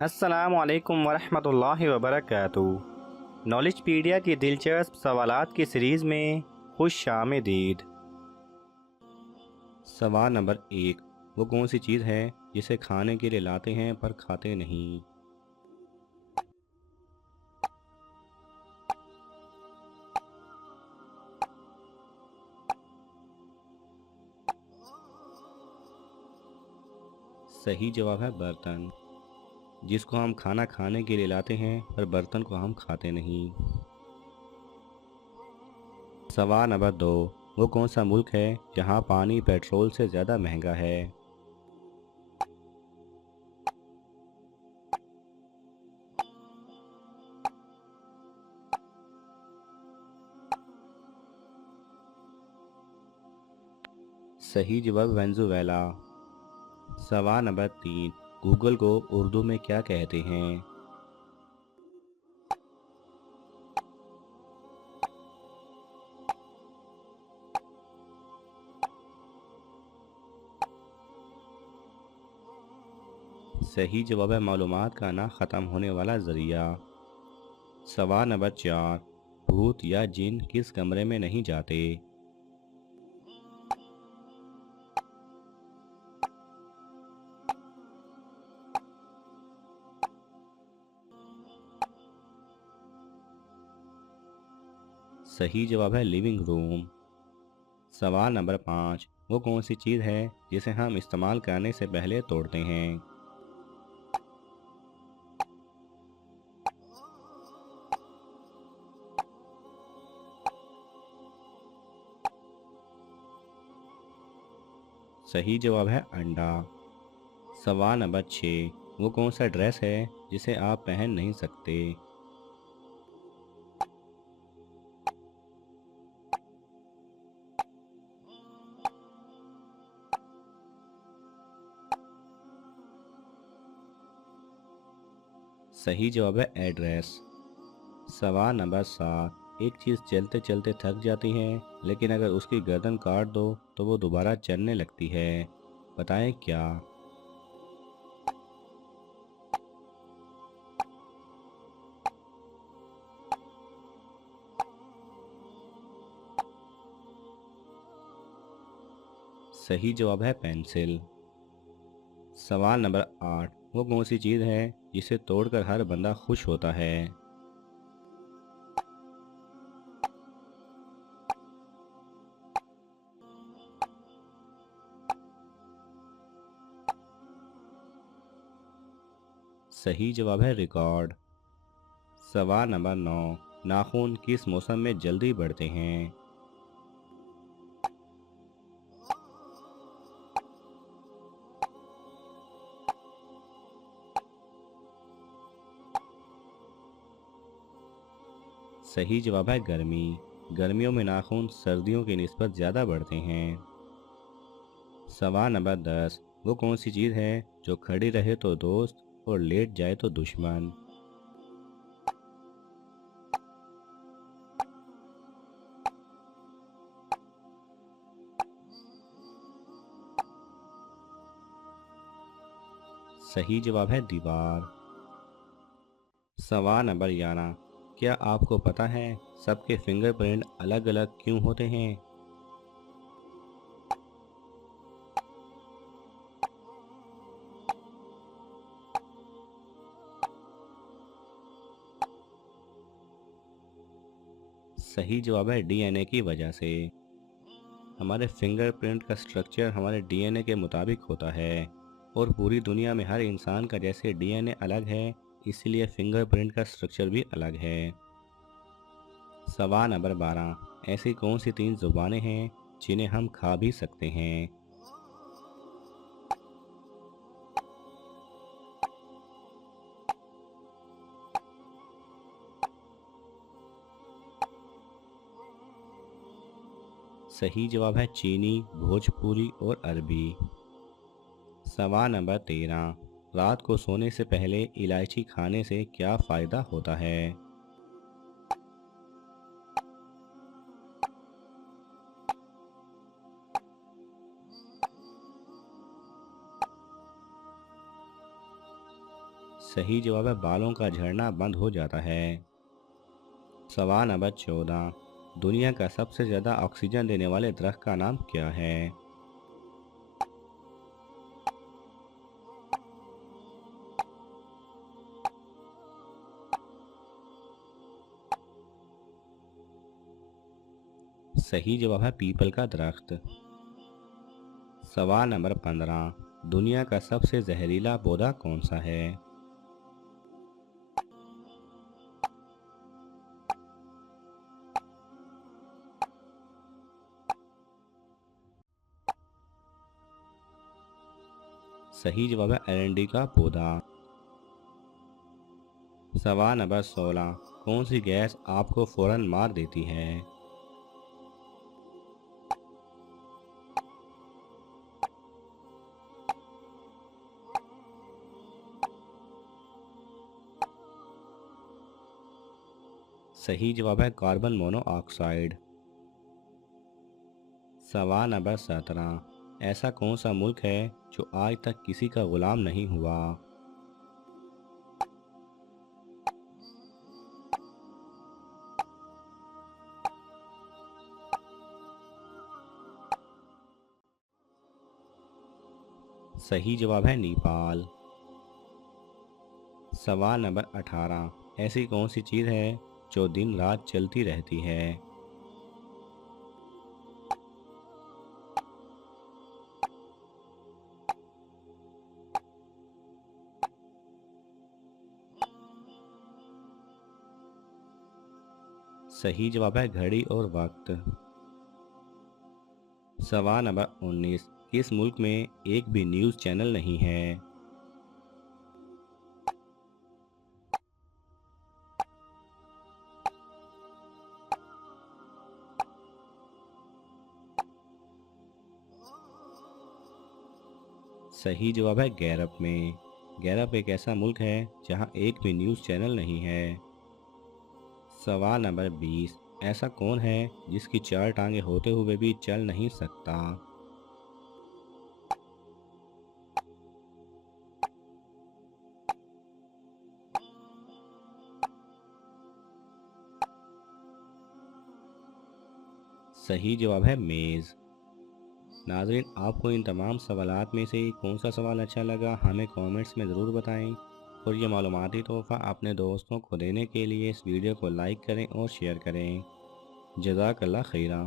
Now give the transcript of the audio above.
अस्सलामु अलैकुम वरहमतुल्लाहि वबरकातुहू। नॉलेजपीडिया की दिलचस्प सवालात की सीरीज़ में खुश आमदीद। सवाल नंबर 1। वो कौन सी चीज़ है जिसे खाने के लिए लाते हैं पर खाते नहीं? सही जवाब है बर्तन। जिसको हम खाना खाने के लिए लाते हैं पर बर्तन को हम खाते नहीं। सवाल नंबर 2। वो कौन सा मुल्क है जहाँ पानी पेट्रोल से ज़्यादा महंगा है? सही जवाब वेनेजुएला। सवाल नंबर 3। गूगल को उर्दू में क्या कहते हैं? सही जवाब है मालूमात का ना ख़त्म होने वाला ज़रिया। सवाल नंबर 4। भूत या जिन किस कमरे में नहीं जाते? सही जवाब है लिविंग रूम। सवाल नंबर 5। वो कौन सी चीज़ है जिसे हम इस्तेमाल करने से पहले तोड़ते हैं? सही जवाब है अंडा। सवाल नंबर 6। वो कौन सा ड्रेस है जिसे आप पहन नहीं सकते? सही जवाब है एड्रेस। सवाल नंबर 7। एक चीज़ चलते चलते थक जाती है लेकिन अगर उसकी गर्दन काट दो तो वो दोबारा चलने लगती है। बताएं क्या? सही जवाब है पेंसिल। सवाल नंबर 8। वो कौन सी चीज़ है जिसे तोड़कर हर बंदा खुश होता है? सही जवाब है रिकॉर्ड। सवाल नंबर 9। नाखून किस मौसम में जल्दी बढ़ते हैं? सही जवाब है गर्मी। गर्मियों में नाखून सर्दियों की निस्बत ज़्यादा बढ़ते हैं। सवाल नंबर 10। वो कौन सी चीज़ है जो खड़ी रहे तो दोस्त और लेट जाए तो दुश्मन? सही जवाब है दीवार। सवाल नंबर 11। क्या आपको पता है सबके फिंगरप्रिंट अलग अलग क्यों होते हैं? सही जवाब है डीएनए की वजह से। हमारे फिंगरप्रिंट का स्ट्रक्चर हमारे डीएनए के मुताबिक होता है और पूरी दुनिया में हर इंसान का जैसे डीएनए अलग है, इसीलिए फिंगरप्रिंट का स्ट्रक्चर भी अलग है। सवाल नंबर 12। ऐसी कौन सी 3 जुबानें हैं जिन्हें हम खा भी सकते हैं? सही जवाब है चीनी, भोजपुरी और अरबी। सवाल नंबर 13। रात को सोने से पहले इलायची खाने से क्या फ़ायदा होता है? सही जवाब है बालों का झड़ना बंद हो जाता है। सवाल नंबर 14, दुनिया का सबसे ज़्यादा ऑक्सीजन देने वाले दरख्त का नाम क्या है? सही जवाब है पीपल का दरख्त। सवाल नंबर 15, दुनिया का सबसे जहरीला पौधा कौन सा है? सही जवाब है एरंडी का पौधा। सवाल नंबर 16, कौन सी गैस आपको फौरन मार देती है? सही जवाब है कार्बन मोनोऑक्साइड। सवाल नंबर 17, ऐसा कौन सा मुल्क है जो आज तक किसी का गुलाम नहीं हुआ? सही जवाब है नेपाल। सवाल नंबर 18, ऐसी कौन सी चीज़ है जो दिन रात चलती रहती है? सही जवाब है घड़ी और वक्त। सवाल नंबर 19, किस मुल्क में एक भी न्यूज़ चैनल नहीं है? सही जवाब है गैरप में। गैरप एक ऐसा मुल्क है जहां एक भी न्यूज़ चैनल नहीं है। सवाल नंबर 20, ऐसा कौन है जिसकी 4 टांगे होते हुए भी चल नहीं सकता? सही जवाब है मेज़। नाज़रीन, आपको इन तमाम सवालात में से कौन सा सवाल अच्छा लगा हमें कमेंट्स में ज़रूर बताएं। और ये मालूमाती तोहफ़ा अपने दोस्तों को देने के लिए इस वीडियो को लाइक करें और शेयर करें। जज़ाकल्लाह खैरा।